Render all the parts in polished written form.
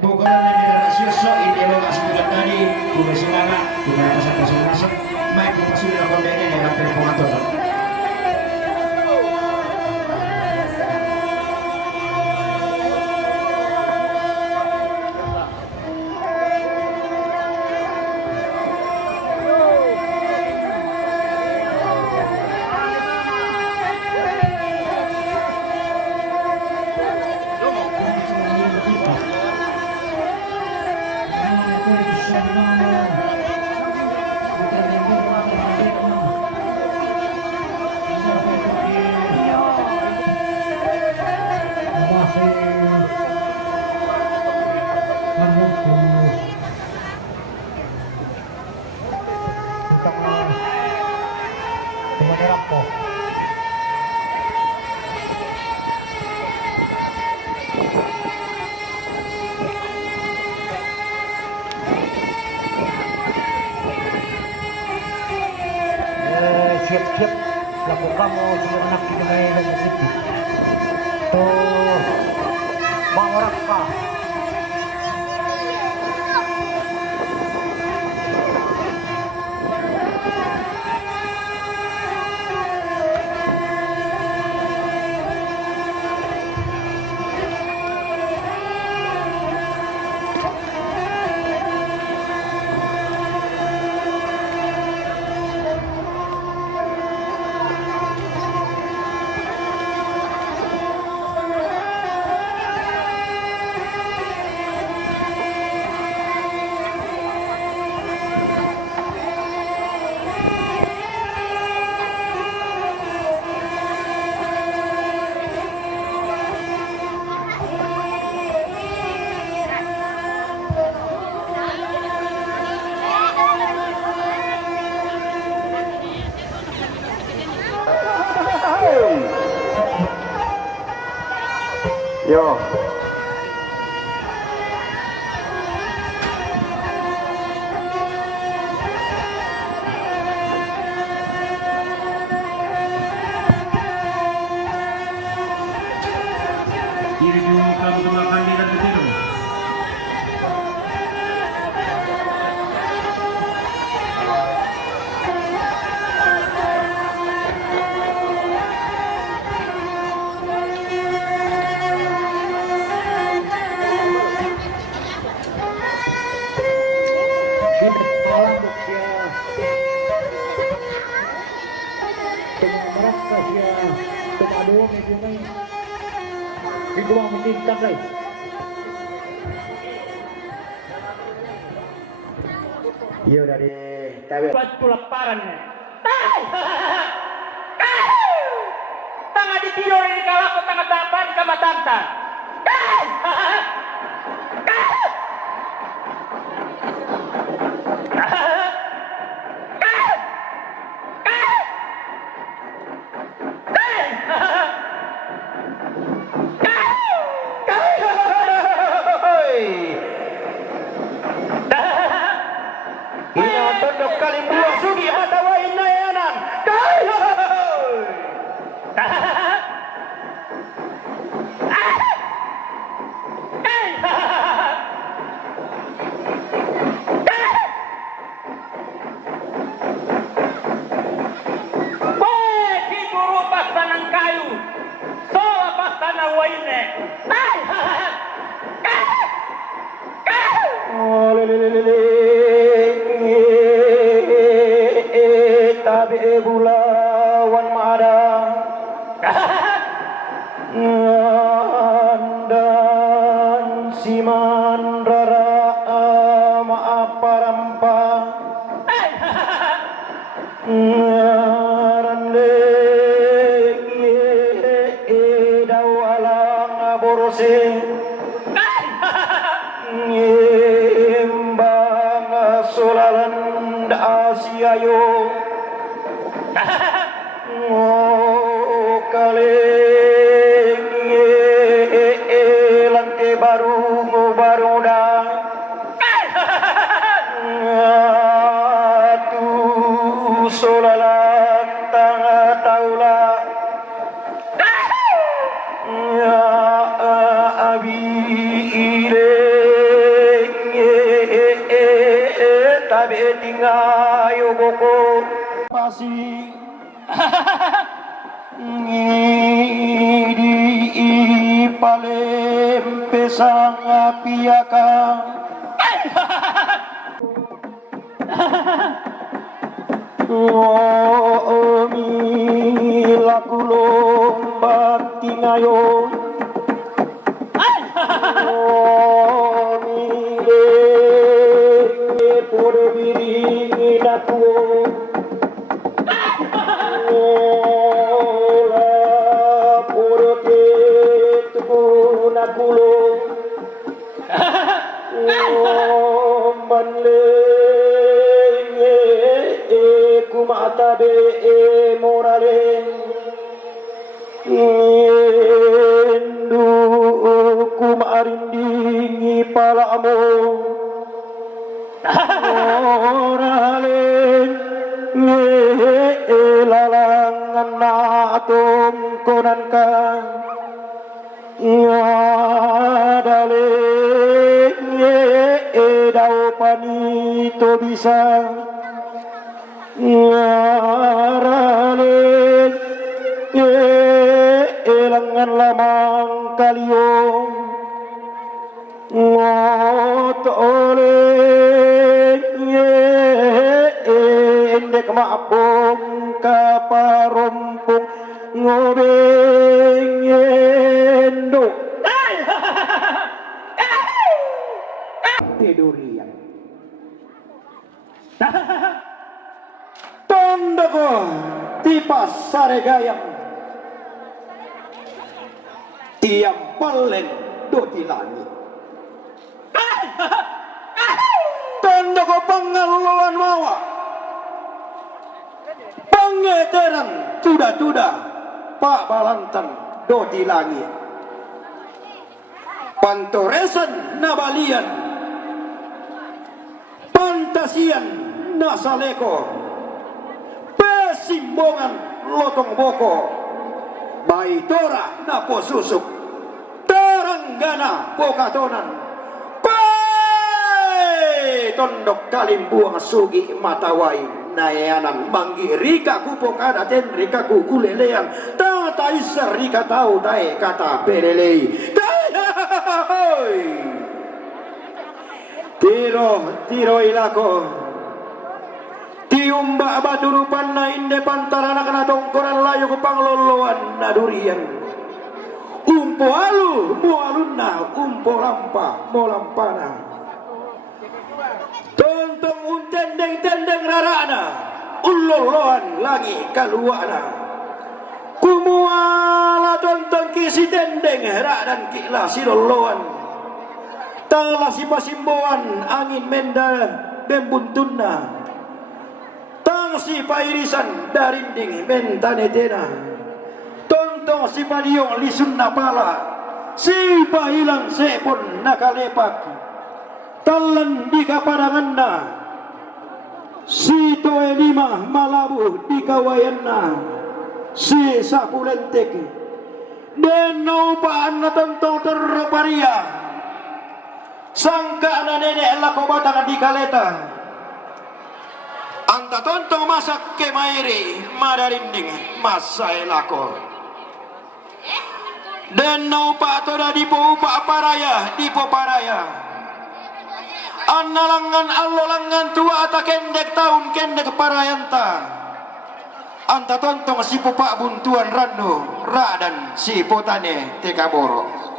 Bukan dengan asyosok ini lo kasih juga tadi gue semangat gue merasa masuk main gue masuk dalam kontennya dengan teleponator. Siap-siap laku kamu sudah anak di main dan begitu tuh bang Raka yo Ini diumumkan untuk kandidat begitu. Igual menit também. Iya dari TW. Waktu laparan. Tengah ditidur ini kalau aku tengah tapan sama tanta. Tondok kali buah sugi mata wain nayanan. Pasanan kayu, soal pasanan wainnya. Oh, tabi bulawan mada dan siman rara maaparampa rande dawalang borose imbang solalan asiayo oh kaleng lante baru dah tu solalan tanga taula ya abi ile tabi tingayo boko pasi ngidi ipalem pesang apiaka omi lakulong batingayo omi de puro biring naku ola puro ke tuku nakulong manle kumata be morale ndu kumarindingi palamo morale lalangan natum konanka ngadale daw panito bisa ngarale elangan lamang kaliyong ngotole endek maapong kaparompong ngobeng endo tidurian tondoko tipas saregayang tiang palen doti langit tondoko pengeluan mawa pengeteran tuda-tuda pak balantan doti langit pantoresan nabalian pantasian nasaleko pesimbongan lotong boko baitora napo susuk teranggana pokatonan pai tondok kalimbuang sugi matawai nayanan manggi rika kupo kada ten rika ku ulelean tata isar rika tau dae kata perelei tiro ilako tiumba baturupan na inde pantarana kana tongkoran layo ku pangloloan na durian umpo alu mualunna umpo lampa mo lampana tontong untendeng-tendeng rarana uloloan lagi kaluana kumuala tontong kisi tendeng rak dan kikla siroloan tanglah sipasimboan angin menda bembuntunna si pairisan darinding mentanetena tontong si padiong lisun napala si pahilang sepon nakalepak talan di kapadanganna si toe lima malabu di kawayanna si sapulentek denau paan na tontong terparia sangka na nenek lako batang di kaleta anta tontong masak kemairi madarinding masai lako dan nau pak toda dipo upak paraya dipo paraya analangan allolangan tua ata kendek tahun kendek parayanta anta tontong si pupak buntuan rando radan si potane tekaboro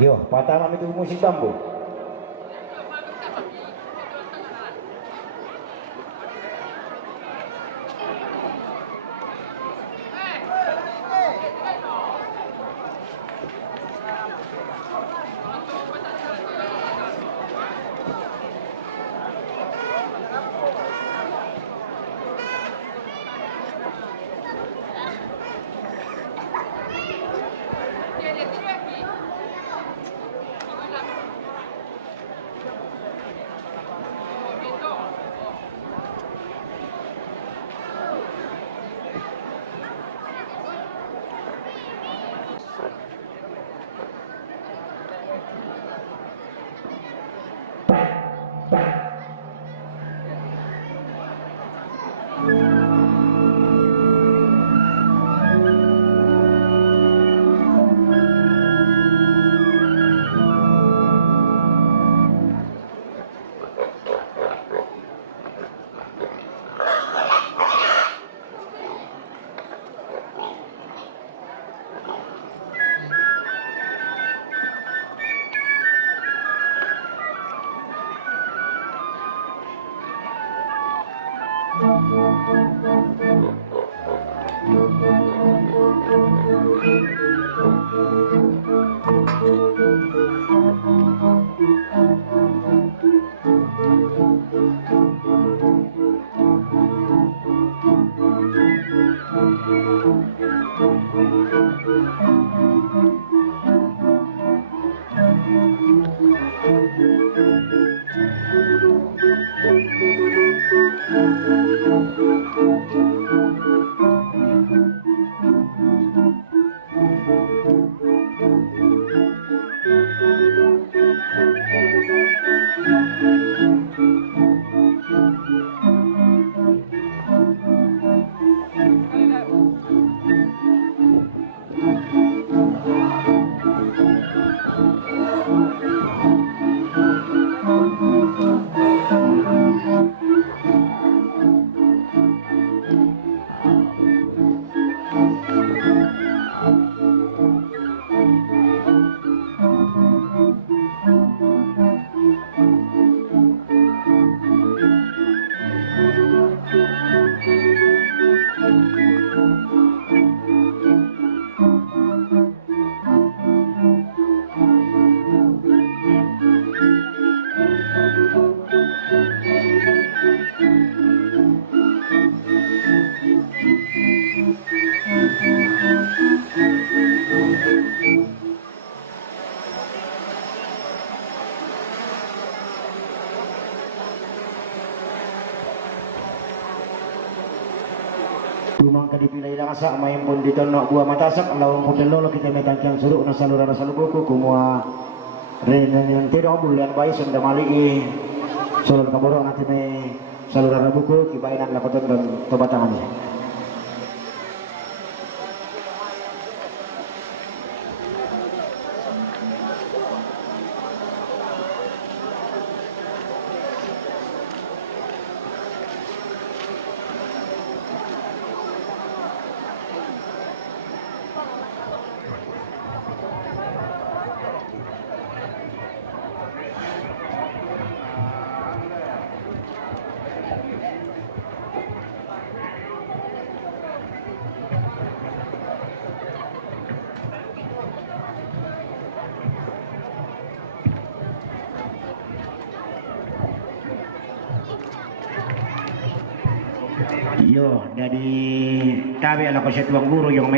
Yo, patama itu musik bambu. Tumangka dipilih langasa main pun ditonok buah matasak lawang pun lolo kita metancang suruh nasalura nasalubuku kumua renan yang tidak bulan bayi sudah maliki sulur kaboro nanti me salura buku kibainan lakoton dan tobatangannya. Yo, dari tabi ala ko sa tuwang guro yung